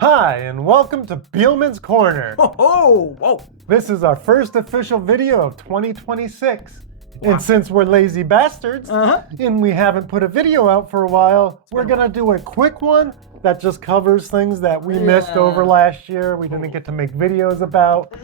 Hi, and welcome to Beilman's Corner. Whoa! This is our first official video of 2026. Wow. And since we're lazy bastards, and we haven't put a video out for a while, we're gonna do a quick one that just covers things that we missed over last year. We didn't get to make videos about.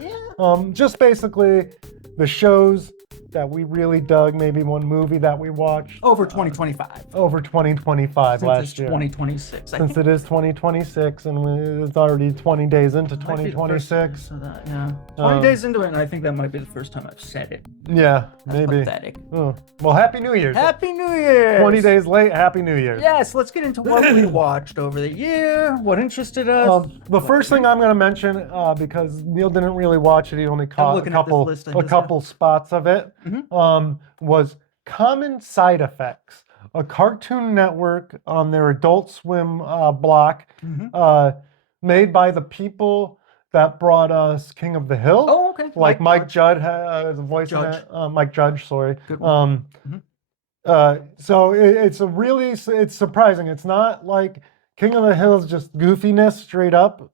Just basically the shows that we really dug, maybe one movie that we watched. Over 2025. Over 2025 Since last it's year. 2026. Since it is 2026 and it's already 20 days into 2026. 20 days into it, and I think that might be the first time I've said it. Yeah, That's maybe. pathetic. Oh. Well, Happy New Year's. Happy New Year! 20 days late, Happy New Year's. Yes, let's get into what we watched over the year, what interested us. The first thing I'm going to mention, because Neil didn't really watch it, he only caught a couple spots of it, was Common Side Effects, a Cartoon Network on their Adult Swim block, made by the people that brought us King of the Hill. Oh, okay. Like Mike Judge has a voice in it. Mike Judge, sorry. Good one. So it's surprising. It's not like King of the Hill is just goofiness straight up.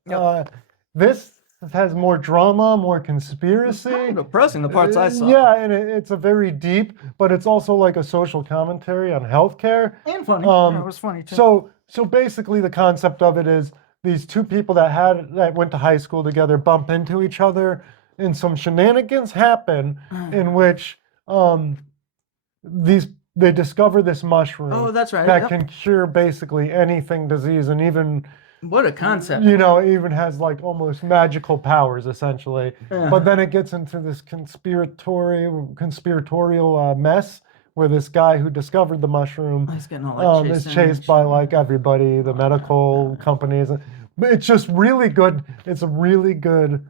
This has more drama, more conspiracy. It's kind of depressing, the parts I saw. Yeah, and it's a very deep, but it's also like a social commentary on healthcare. And funny. It was funny too. So basically the concept of it is these two people that went to high school together bump into each other, and some shenanigans happen in which they discover this mushroom. Oh, that's right. That can cure basically anything disease, and even what a concept. Even has like almost magical powers essentially. But then it gets into this conspiratorial mess where this guy who discovered the mushroom is chased by like everybody, the medical companies. But it's just really good. It's a really good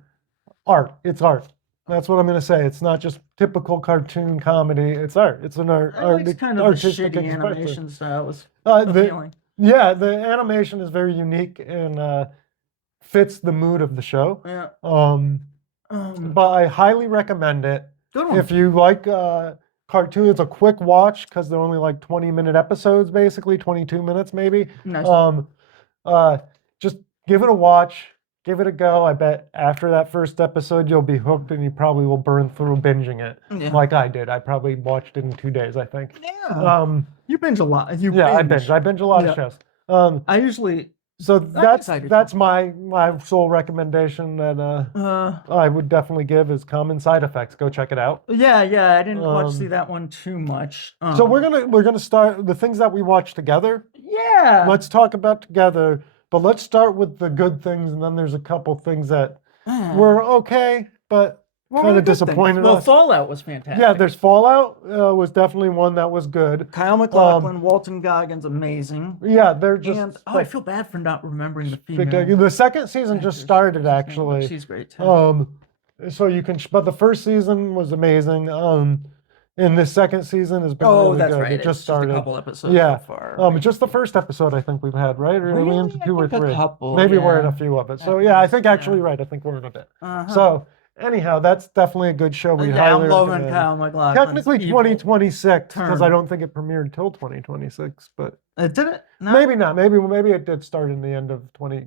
art. It's art. That's what I'm going to say. It's not just typical cartoon comedy. It's art. It's an It's kind of the shitty animation style. Was appealing. Yeah, the animation is very unique and fits the mood of the show. Yeah. But I highly recommend it. Good one. If you like cartoon, it's a quick watch because they're only like 20-minute episodes, basically 22 minutes maybe. Nice. Just give it a watch. Give it a go. I bet after that first episode, you'll be hooked and you probably will burn through binging it like I did. I probably watched it in 2 days, I think. Yeah. You binge a lot. I binge a lot of shows. I usually... So that's my sole recommendation that I would definitely give is Common Side Effects. Go check it out. Yeah. I didn't see that one too much. So we're gonna start the things that we watched together. Yeah. Let's talk about together. But let's start with the good things, and then there's a couple things that were okay, but kind of disappointed us. Fallout was fantastic. Yeah, there's Fallout was definitely one that was good. Kyle MacLachlan, Walton Goggins, amazing. Yeah, they're just... And, I feel bad for not remembering the female. The second season just started, actually. She's great, too. So you can... But the first season was amazing. And the second season has been really that's good. Right. It just started. Just a couple episodes so far. Just the first episode I think we've had, right? Or are we into two or three? A couple, Maybe we're in a few of it. So yeah, I think actually right. I think we're in a bit. So anyhow, that's definitely a good show. We highly recommend. Kyle MacLachlan. Technically 2026 because I don't think it premiered till 2026, but it didn't. No? Maybe not. Maybe it did start in the end of 20.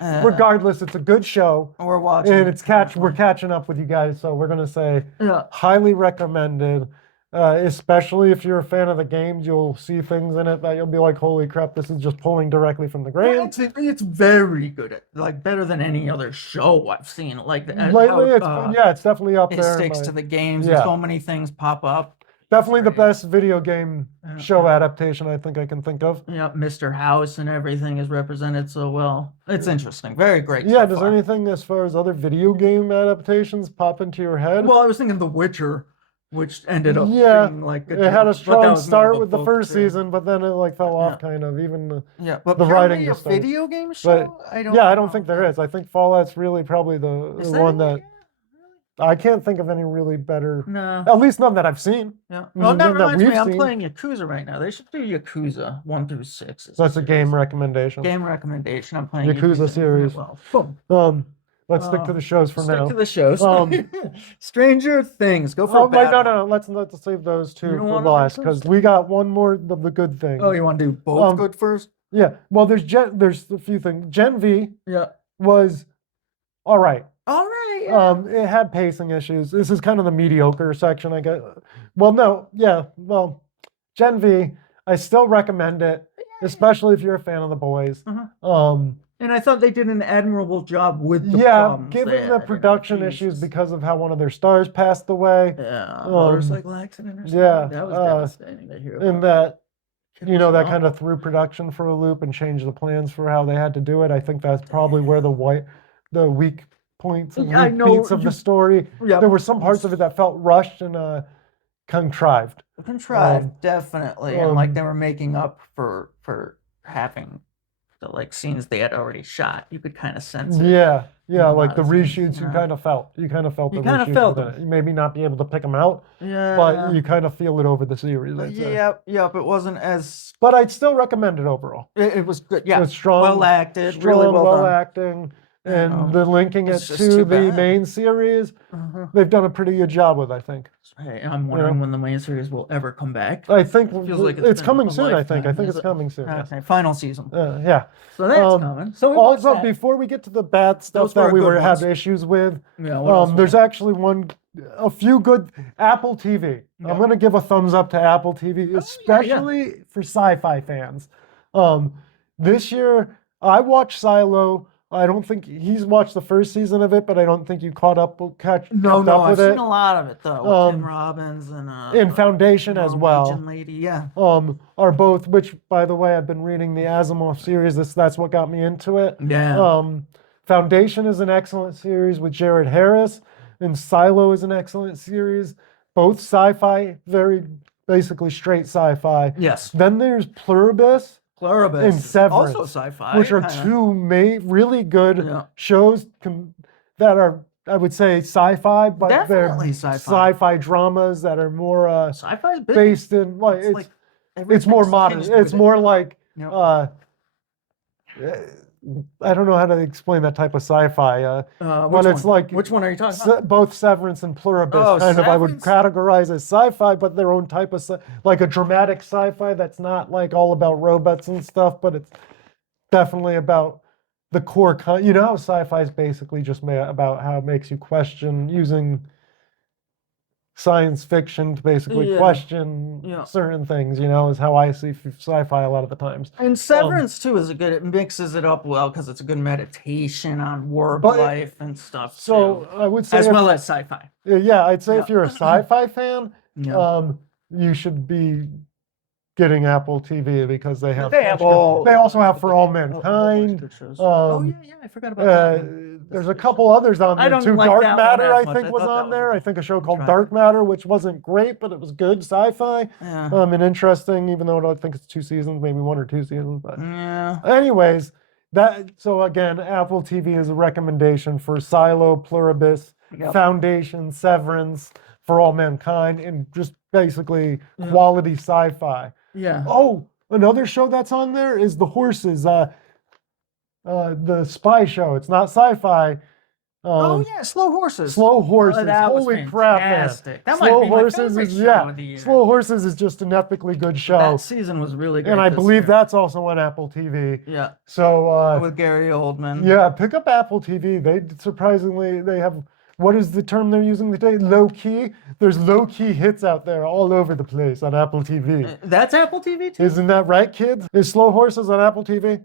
Regardless, it's a good show. We're watching, and we're catching up with you guys. So we're gonna say highly recommended. Especially if you're a fan of the games, you'll see things in it that you'll be like, "Holy crap! This is just pulling directly from the game." It's very good, better than any other show I've seen. Lately, it's definitely up there. It sticks to the games. And so many things pop up. Definitely the best video game show adaptation I think I can think of. Yeah, Mr. House and everything is represented so well. It's interesting. Very great. Yeah. Does anything as far as other video game adaptations pop into your head? Well, I was thinking The Witcher. Which ended up being like it had a strong start with the first season, but then it fell off kind of. Even but the writing. A video game show? I don't think there is. I think Fallout's really probably the one that I can't think of any really better. No, at least none that I've seen. Yeah. Well, that reminds me. I'm playing Yakuza right now. They should do Yakuza 1 through 6. So that's a game recommendation. I'm playing Yakuza series. Boom. Let's stick to the shows for now. Stick to the shows. Stranger Things. Go for wait, no. Let's save those two for last because we got one more of the good things. Oh, you want to do both good first? Yeah. Well, there's a few things. Gen V. Yeah. was all right. All right. Yeah. It had pacing issues. This is kind of the mediocre section, I guess. Well, no, yeah. Well, Gen V, I still recommend it, especially if you're a fan of the boys. And I thought they did an admirable job with the Yeah, problems given the production issues because of how one of their stars passed away. Yeah, motorcycle accident or something. Yeah, that was devastating to hear. And that, that kind of threw production for a loop and changed the plans for how they had to do it. I think that's probably where the weak points and weak beats of the story. Yep. There were some parts of it that felt rushed and contrived. Definitely, and like they were making up for having the like scenes they had already shot. You could kind of sense it. Yeah, like the reshoots. You kind of felt the reshoots. You maybe not be able to pick them out. Yeah, but you kind of feel it over the series. Yep. It wasn't as. But I'd still recommend it overall. It was good. Yeah, it was strong, well acted, strong, really well done. acting. And the linking it to the main series, they've done a pretty good job with, I think. Hey, I'm wondering when the main series will ever come back. I think it feels like it's coming soon. I think it's coming soon. Okay, final season. Yeah. So that's coming. So also, before we get to the bad stuff that we had issues with, there's actually a few good Apple TV. I'm going to give a thumbs up to Apple TV, especially for sci-fi fans. This year, I watched Silo. I don't think he's watched the first season of it, but I don't think you caught up with I've it. seen a lot of it though. With Tim Robbins and Foundation as well. Lady, are both. Which, by the way, I've been reading the Asimov series. That's what got me into it. Yeah. Foundation is an excellent series with Jared Harris, and Silo is an excellent series. Both sci-fi, very basically straight sci-fi. Yes. Then there's Pluribus. And Severance, also sci-fi, which are two really good shows that are, I would say, sci-fi, but definitely they're sci-fi dramas that are more sci-fi based in it's more modern. It's more like I don't know how to explain that type of sci-fi. But it's like which one are you talking about? Both Severance and Pluribus I would categorize as sci-fi, but their own type of like a dramatic sci-fi that's not like all about robots and stuff, but it's definitely about the core. How sci-fi is basically just about how it makes you question using science fiction to basically question certain things, is how I see sci-fi a lot of the times. And Severance too is it mixes it up well because it's a good meditation on work life and stuff. So too, I would say as well as sci-fi. Yeah, I'd say if you're a sci-fi fan, you should be getting Apple TV because they also have For All Mankind. I forgot about that. There's a couple others on there too. Dark Matter, I think, was on there. I think a show called Dark Matter, which wasn't great, but it was good sci-fi and interesting. Even though I think it's 2 seasons, maybe 1 or 2 seasons. But anyways, so again, Apple TV is a recommendation for Silo, Pluribus, Foundation, Severance, For All Mankind, and just basically quality sci-fi. Yeah. Oh, another show that's on there is The Horses, the spy show. It's not sci-fi. Slow Horses. Slow Horses. That was Holy crap, man. That Slow might be Horses my favorite is show of the year. Slow Horses is just an epically good show. That season was really good. And I believe that's also on Apple TV. Yeah. So with Gary Oldman. Yeah, pick up Apple TV. They have, what is the term they're using today? Low key. There's low key hits out there all over the place on Apple TV. That's Apple TV too? Isn't that right, kids? Is Slow Horses on Apple TV?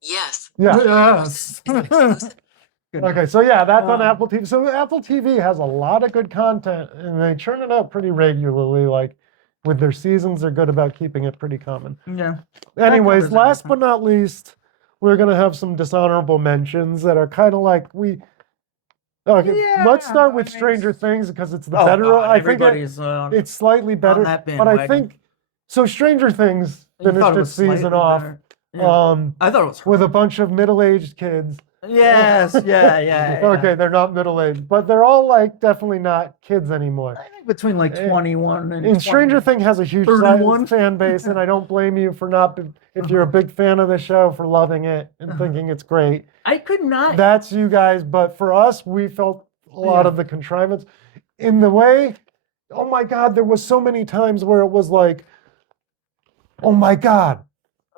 Yes. Yeah. Yes. Okay, so that's on Apple TV. So Apple TV has a lot of good content, and they churn it out pretty regularly. Like with their seasons, they're good about keeping it pretty common. Yeah. Anyways, last but not least, we're gonna have some dishonorable mentions that are kind of like let's start with Stranger Things because it's the better. I think it's slightly better, but I think so. Stranger Things finished its season off. I thought it was with a bunch of middle-aged kids. Yes, yeah. Okay, they're not middle-aged, but they're all definitely not kids anymore. I think between 21 and Stranger Things has a huge fan base, and I don't blame you for not, if you're a big fan of the show, for loving it and thinking it's great. I could not. That's you guys, but for us, we felt a lot of the contrivance in the way. Oh my God, there was so many times where it was like, oh my God.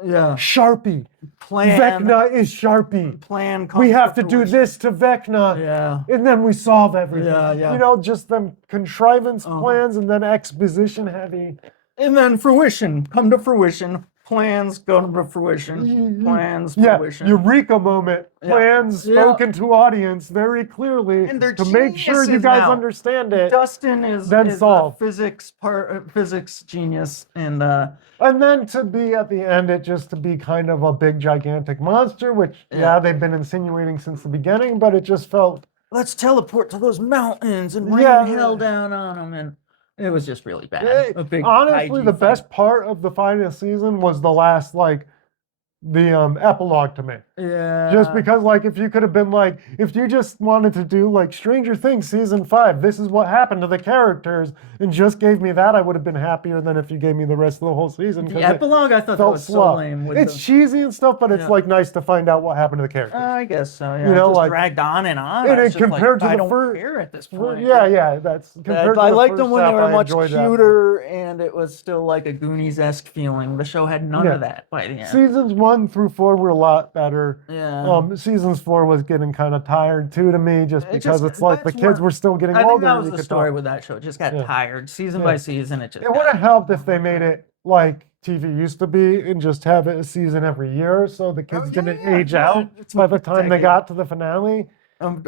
Yeah. Sharpie. Plan. Vecna is Sharpie. Plan. We have to do this to Vecna. Yeah. And then we solve everything. Yeah. You know, just them contrivance plans and then exposition heavy. And then fruition. Come to fruition. Plans go to fruition. Plans, fruition. Eureka moment. Plans spoken to audience very clearly and they're to make sure you guys understand it. Dustin is a physics genius, and then to be at the end, it just to be kind of a big gigantic monster, which they've been insinuating since the beginning, but it just felt let's teleport to those mountains and rain hell down on them, and it was just really bad. Honestly, the best part of the final season was the last, the epilogue to me. Yeah. Just because, if you could have been if you just wanted to do Stranger Things season 5, this is what happened to the characters, and just gave me that, I would have been happier than if you gave me the rest of the whole season. The epilogue, I thought that was so lame. It's cheesy and stuff, but it's nice to find out what happened to the characters. I guess so. Yeah. You know, it just dragged on and on. And it compared to I the don't first, care at this point. That's compared to I the liked first them when they half, were I much enjoyed that. cuter, and it was still like a Goonies-esque feeling. The show had none of that by the end. Seasons 1 through 4 were a lot better. Yeah. Seasons 4 was getting kind of tired too to me, just because it's like the kids were still getting older. I think that was the story with that show. It just got tired season by season. It would have helped if they made it like TV used to be and just have it a season every year, so the kids didn't age out by the time they got to the finale.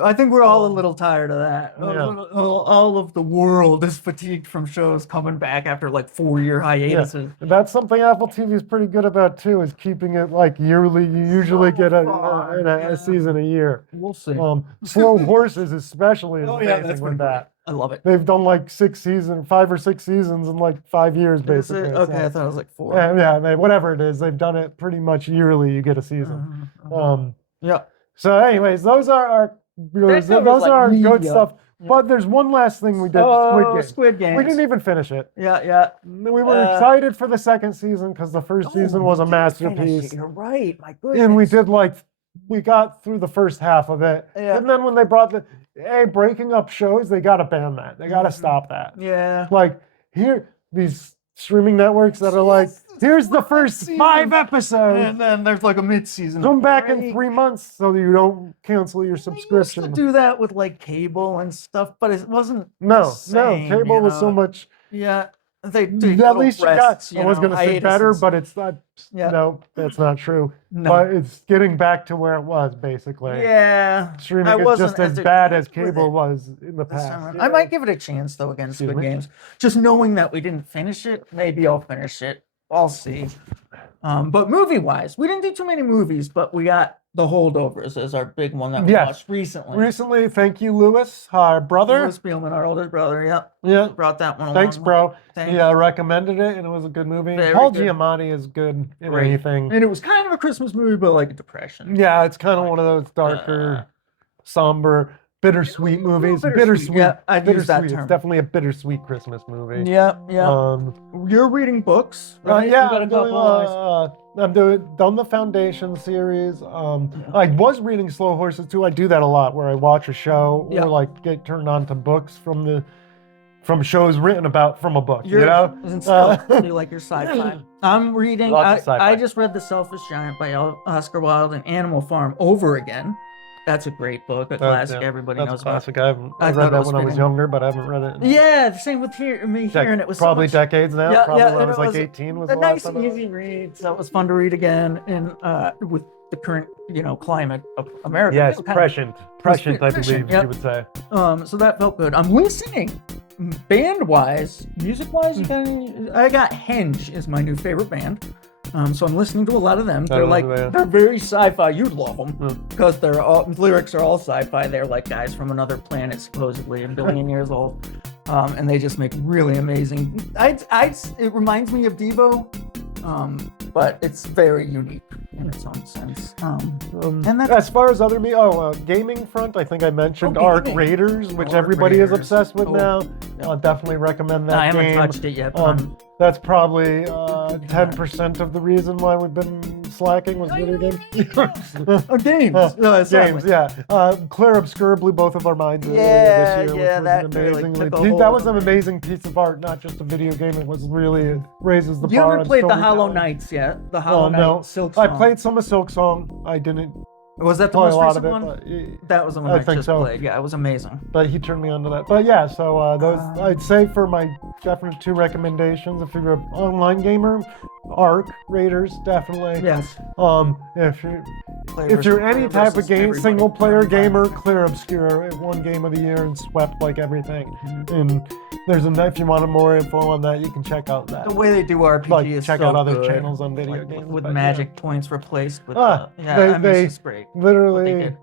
I think we're all a little tired of that. All of the world is fatigued from shows coming back after 4-year hiatuses. That's something Apple TV is pretty good about too, is keeping it yearly. You usually get a season a year. We'll see. Slow Horses especially is amazing with that. I love it. They've done 5 or 6 seasons in 5 years basically. Okay, I thought it was 4. Yeah, whatever it is, they've done it pretty much yearly. You get a season. So, anyways, those are our good stuff. But there's one last thing we did. Squid Game. We didn't even finish it. Yeah. We were excited for the second season because the first season was a masterpiece. You're right. My goodness. And we did we got through the first half of it. Yeah. And then when they brought breaking up shows, they got to ban that. They got to stop that. Yeah. These streaming networks that are here's the first 5 episodes. And then there's a mid-season. Come back in 3 months so you don't cancel your subscription. They used to do that with cable and stuff, but it wasn't cable was so much. Yeah. At least you got, I was going to say better, but it's not. No, that's not true. No. But it's getting back to where it was, basically. Yeah. Streaming is just as bad as cable was in the past. I might give it a chance, though, against Squid Games. Just knowing that we didn't finish it, maybe I'll finish it. I'll see. But movie-wise, we didn't do too many movies, but we got The Holdovers as our big one that we watched recently. Recently, thank you, Lewis, our brother. Lewis Beilman, our oldest brother, Yeah. Brought that one along. Thanks, bro. Thanks. Yeah, recommended it, and it was a good movie. Paul Giamatti is good in anything. And it was kind of a Christmas movie, but a depression. Yeah, it's kind of one of those darker, somber, bittersweet movies. Bittersweet. Yeah, I'd use that term. It's definitely a bittersweet Christmas movie. Yeah. You're reading books, right? Yeah, I'm done the Foundation series. I was reading Slow Horses too. I do that a lot, where I watch a show or get turned on to books from shows written about from a book. You know, and still, you like your sci-fi. I'm reading. I just read The Selfish Giant by Oscar Wilde and Animal Farm over again. That's a great book, a classic. Everybody knows about. Classic. I read that when I was younger, but I haven't read it. Yeah, same with me here, and it was probably decades now. Yeah, probably when I was 18. Was a the nice, last time easy read. So it was fun to read again, and with the current, climate of America. Yes, prescient, I believe you would say. So that felt good. I'm listening, band-wise, music-wise. I got Henge is my new favorite band. So I'm listening to a lot of them. They're very sci-fi. You'd love them because lyrics are all sci-fi. They're like guys from another planet, supposedly a billion years old, and they just make really amazing. It reminds me of Devo, but it's very unique in its own sense. And that's, as far as other gaming front, I think I mentioned Arc Raiders, which everybody is obsessed with now. I'll definitely recommend that. I haven't touched it yet. That's probably 10% of the reason why we've been slacking was video games. Games. No, Games, yeah. Claire Obscure blew both of our minds earlier this year, which that was really amazingly. took a hold That was of an me. amazing piece of art, not just a video game. It was really it raises the You bar. haven't on played the Hollow storytelling. Knights yet? The Hollow Oh Knight no, Silk I Song. played some of Silk Song. I didn't Was that the play a most lot recent of it, one? but That was the one I I think just so. played. Yeah, it was amazing. But he turned me onto that. But yeah, so those I'd say for my definite 2 recommendations. If you're an online gamer, Ark Raiders definitely. Yes. If you're any type of game, single player gamer, Clear Obscure. It won Game of the Year and swept like everything. And there's if you want more info on that, you can check out that. The way they do RPG Like, is check so out other good. channels on video Like, games. with but magic points replaced with they it's just great. what they literally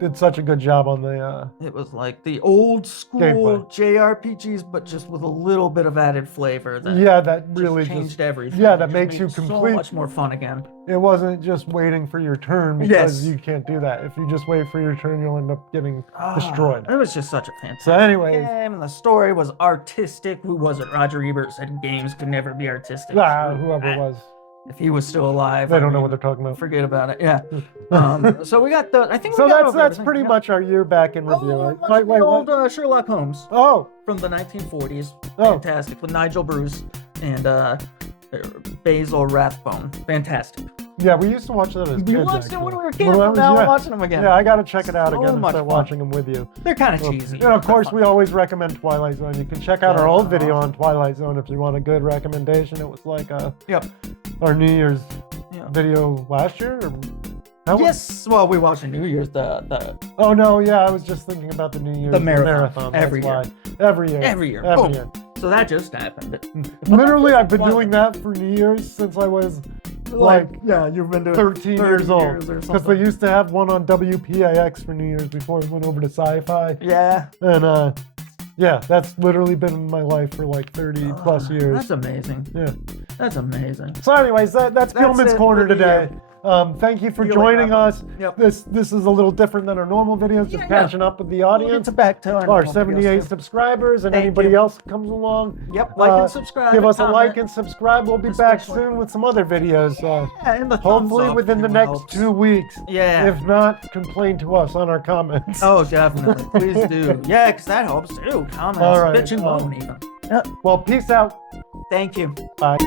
did such a good job on the It was like the old school Gameplay. JRPGs, but just with a little bit of added flavor. That that really changed everything. yeah, It that just makes made you it so complete. much more fun again. It wasn't just waiting for your turn because Yes. you can't do that. If you just wait for your turn, you'll end up getting destroyed. It was just such a fantastic So anyways, game, and the story was artistic. Who was it? Roger Ebert said games could never be artistic. whoever it was, If he was still alive, they don't know what they're talking about. Forget about it. Yeah. So we got the. I think. So we got that's over everything. pretty Yeah. much our year back in review. Oh, right? the old Sherlock Holmes Oh, from the 1940s. Oh. Fantastic with Nigel Bruce and Basil Rathbone. Fantastic. yeah, we used to watch that as kids. You watched it actually. when we were kids, Well, and now I'm watching them again. Yeah, I got to check it out So again and much start fun. watching them with you. They're kind of cheesy. And of course, They're we always recommend Twilight Zone. You can check out our old video on Twilight Zone if you want a good recommendation. It was like Yep. our New Year's Yeah. video last year. Or Yes. Well, we watched the New Year's the Oh no, yeah, I was just thinking about the New Year's marathon. that's Every year. why. Every year. Every year. Every Boom. year. So that just happened. Literally, I've been doing that for New Year's since I was like yeah, you've been doing 13 years old. Because they something. used to have one on WPIX for New Year's before it went over to Sci-Fi. Yeah. And yeah, that's literally been my life for like 30 plus years. That's amazing. Yeah. That's amazing. So anyways, that's Gilman's it Corner for the today. Thank you for Feel joining like us. Yep. This is a little different than our normal videos, just Yeah, catching up with the We'll audience. get back to Our normal 78 videos, too. subscribers and Thank anybody you. else that comes along. Yep, like and subscribe. Give and us a like comment. and subscribe. We'll be back Especially- soon with some other videos. Yeah, and the thumbs Hopefully up within the really next helps. 2 weeks. Yeah. If not, complain to us on our comments. Oh, definitely. Please do. Yeah, because that helps too. Comments. All right, Bitch and moan even. Yep. Well, peace out. Thank you. Bye.